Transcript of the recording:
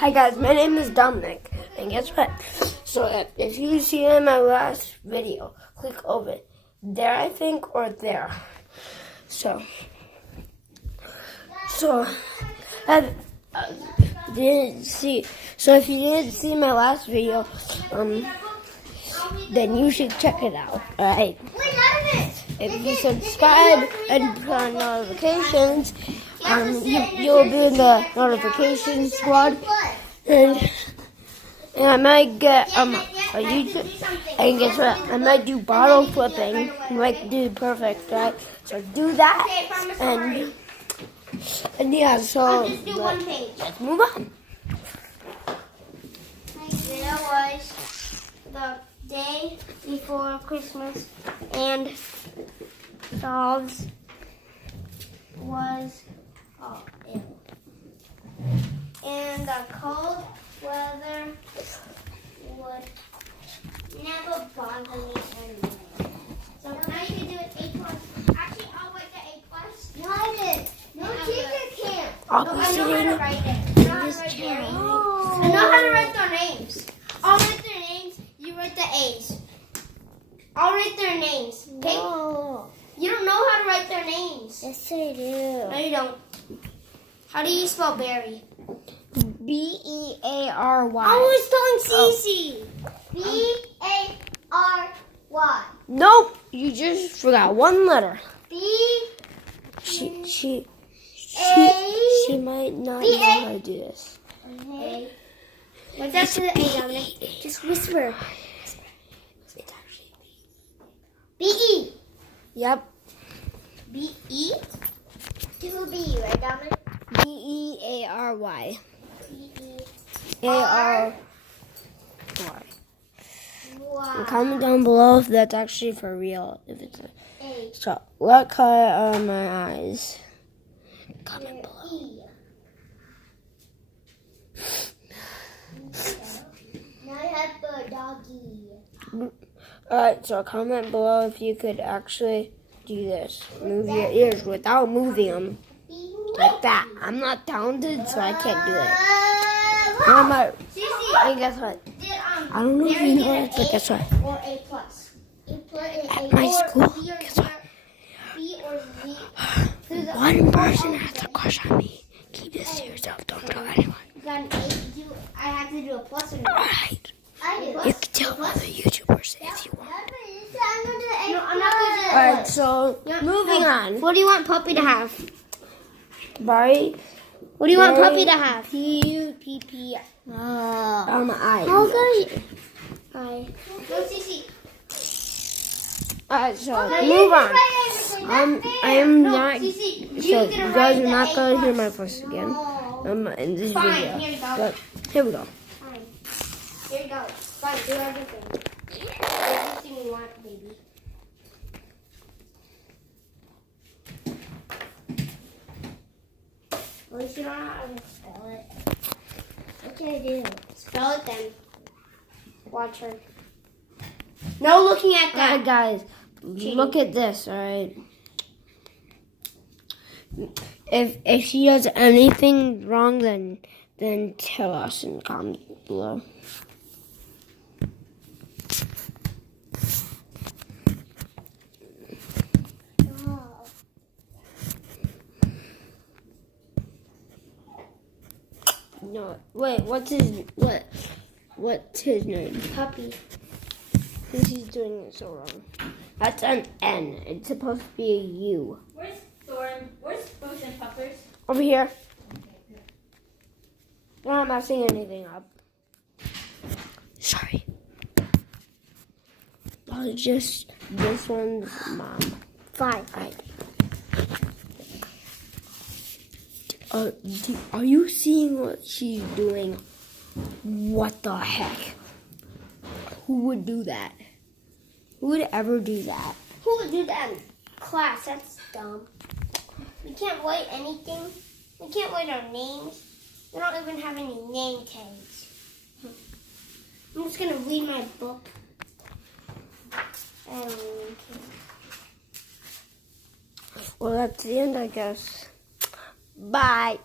Hi guys, my name is Dominic, and guess what? So if you see in my last video, click over there, I think, or there. So didn't see. So if you didn't see my last video, then you should check it out. All right. If you subscribe and put on notifications, you'll be in the notification squad, and I might get a YouTube. And guess what? I might do bottle flipping, like Dude Perfect, right? So do that, and yeah. So let's move on. There was the day before Christmas, and Solves was ill. And the cold weather would never bother me anymore. So now you can do an A+. Actually, I'll write the A+. No, I did. No, teacher can't. I know how to write it. I know how to write Gary. I know how to write their names. I'll write their names. You write the A's. I'll write their names. Okay? No. You don't know how to write their names. Yes, I do. No, you don't. How do you spell Barry? Beary. I was telling Cece. Bary. Nope, you just forgot one letter. B. She A. might not know how to do this. A. What's after the A, Dominic? Just whisper. It's actually B-E. Yep. B-E? This will be E, right, Dominic? Beary. B-E. ARY. Wow. Comment down below if that's actually for real. If it's A. so, what color are my eyes? Comment below. E. Now I have the doggy. Alright, so comment below if you could actually do this. Move your ears without moving them. Like that. I'm not talented, so I can't do it. And guess what? I don't know if you know it, but guess what? Or A+. At my school, guess what? B or Z. One person has a crush on me. Keep this to yourself. Don't tell anyone. You got an A. I have to do a plus or no? Alright. I did. You can tell other YouTubers if you want. No, I'm not going to do Alright, so moving on. What do you want Puppy to have? Right? What do you want Puppy to have? P-U-P-P. Eyes. How good? Hi. No, Cece. Alright, so move on. I am not. So you guys are not going to hear my voice again in this video. Here you go. But here we go. Fine. Here you go. Fine, do everything. Everything you want, baby. At least you don't know how to spell it. What can I do? Spell it then. Watch her. No looking at that. Alright, guys. Look at this, alright? If she does anything wrong, then tell us in the comments below. No, wait. What's his name? Puppy. Since he's doing it so wrong. That's an N. It's supposed to be a U. Where's Thorn? Where's Spoosh and Puppers? Over here. We're not messing anything up. Sorry. Just this one's mom. 5. Right. Are you seeing what she's doing? What the heck? Who would do that? Who would ever do that? Who would do that in class? That's dumb. We can't write anything. We can't write our names. We don't even have any name tags. I'm just going to read my book. I don't even care. Well, that's the end, I guess. Bye.